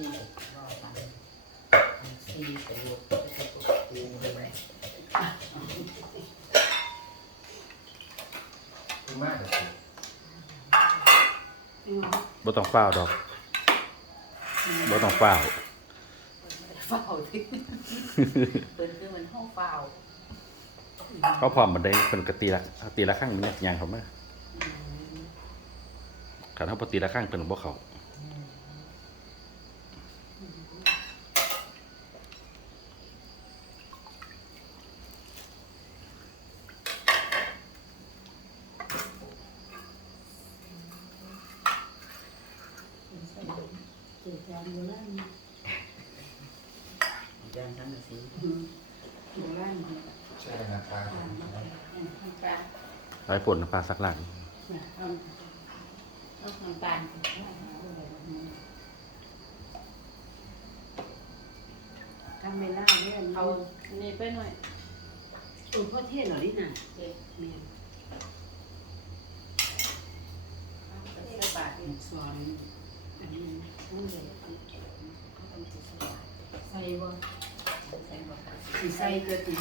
มีประโยชน์จะจะปรุงใช่ไหมคือมากเลยสิบ่ต้องเฝ้าวดอกบ่ต้องเฝ้าวเฝ้าที่เปิดคือมันห้องเฝ้าเขาพร้อมบันไดเพิ่นก็ตีละตีละครั้งมันยางเขามาคันเฮาบ่ตีละครั้งเพิ่นก็บ่เข้า เจ็ดจานโบราณยางทั้งสีโบราณใช่นะปลาปลาหลายป่นน้ำปลาสักหลังเอาเอาน้ำตาลทำเวลาเนี่ยเอาเนี่ไปหน่อยเออพ่อเทศเหรอนี่น่ะเด็กแม่ใส่บาทนี่สอน อันนี้นั่นเลยใส่บ่สีใส่ก็ตี